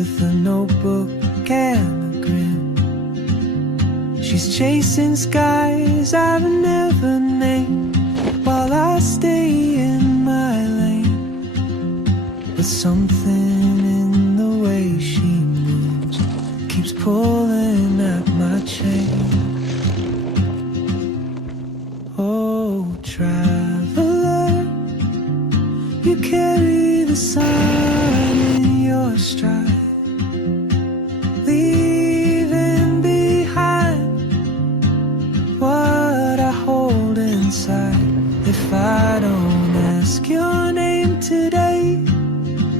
with a notebook and a grin. She's chasing skies I've never named, while I stay in my lane. But something in the way she moves keeps pulling at my chain. Oh, traveler, you carry the sun in your stride, leaving behind what I hold inside. If I don't ask your name today,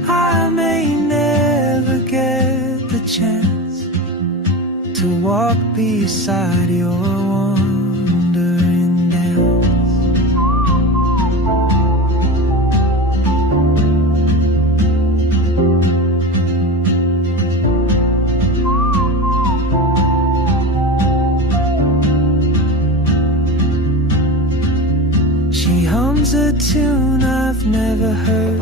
I may never get the chance to walk beside your wandering dance. She hums a tune I've never heard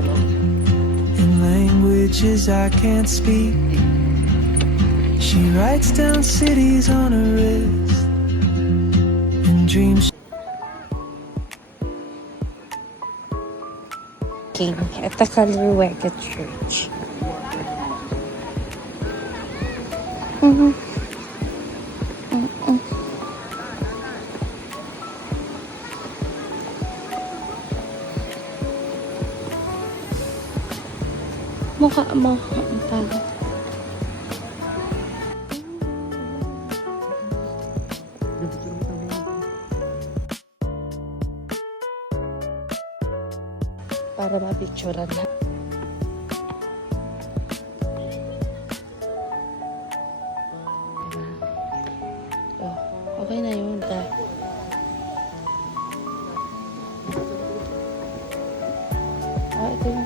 in languages I can't speak. She writes down cities on her wrist and dreams. King at the Kaluweka Church. Mukha mo ang pangit. Para mapicturean na. Oh, okay na yun. Ito yung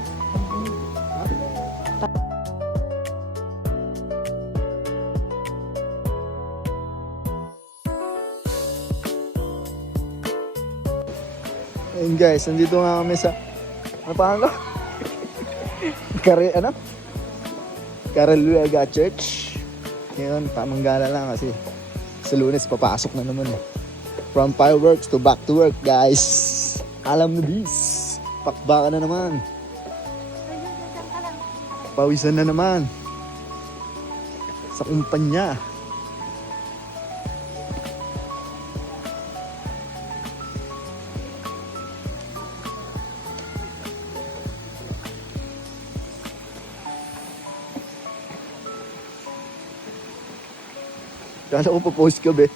Ayun guys, nandito nga kami sa ano pa Kaluweka Church. Ngayon, tamang gala lang kasi sa Lunes papasok na naman. From fireworks to back to work guys. Alam na this. Pakbaka na naman. Pawisan na naman. Sa kumpanya. Kala ko pa-post ka, be.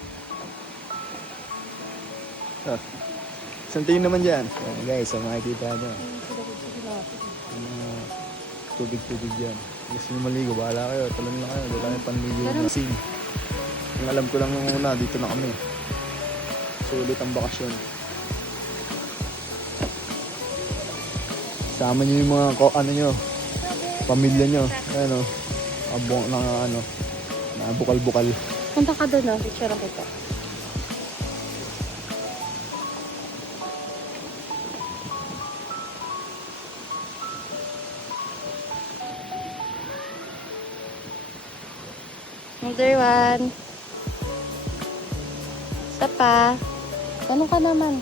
Isang tingin naman dyan. So, guys, makikita nyo. Tubig-tubig dyan. Gusto nyo maligo, bahala kayo. Talon lang kayo. Wala kayo panligo yung lasing. Ang alam ko lang nung una, dito na kami. Sulit ang bakasyon. Sama nyo yung mga pamilya nyo. Ano, bukal-bukal. punta ka doon, oh. Picture kita. Another one. Isa pa. Ganun ka naman.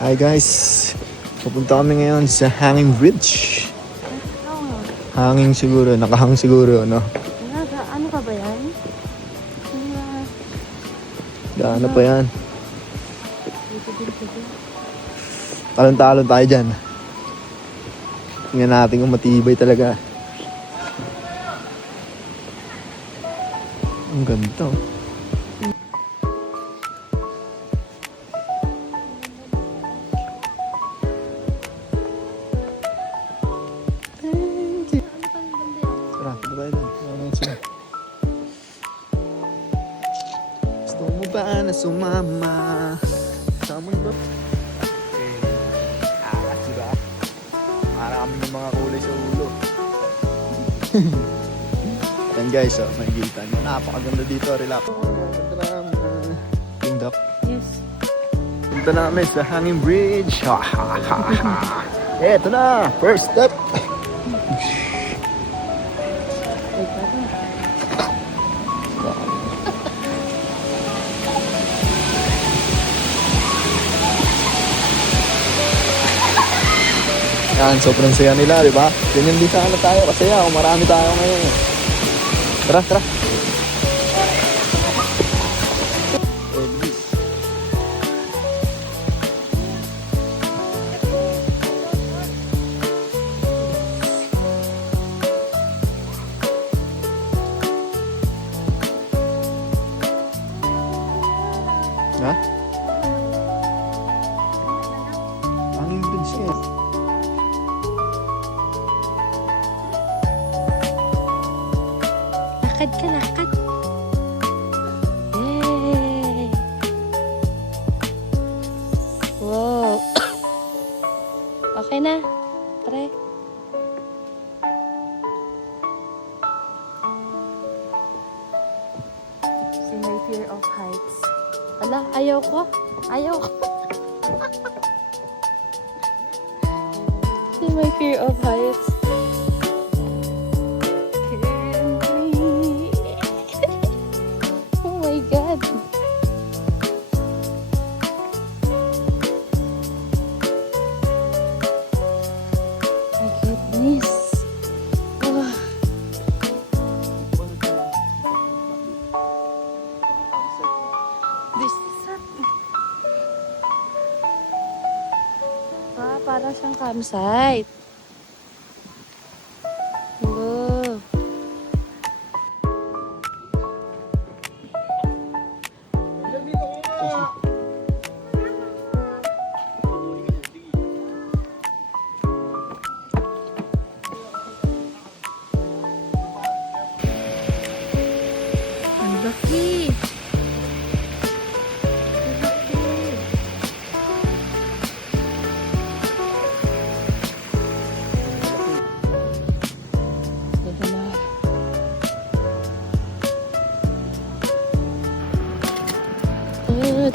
Hi guys, pupunta kami ngayon sa Hanging Bridge. Hanging siguro, nakahang siguro, no? Ano pa ba yan? Ano pa yan? Talon-talon tayo dyan. Tingnan natin kung matibay talaga. Ang ganda, oh. Ano tayo doon? Ano yun sila? Gusto mo ba na sumama? Sama ba? Diba? Marami ng mga kulay sa ulo. Ayan guys, oh, makikita nyo. Napakaganda dito, relax. Pindap. Yes. Punta na kami sa Hanging Bridge. Ha ha ha ha. Eto na, first step. Ay, pala. Yan, sobrang saya nila, di ba? Ganyan din sana tayo, kasaya kung marami tayo ngayon. Tara, tara. Ha? Hanging Bridge yan. Lakad ka, lakad. Yay! Wow. Okay na, pre. See my fear of heights. Ala, ayaw ko. Ayaw ko. See my fear of heights. Oh my God. My goodness. Oh. This para siyang campsite. Oh. Ang laki. Ang laki. Ito na.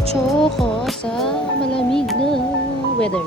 Choco sa malamig na weather.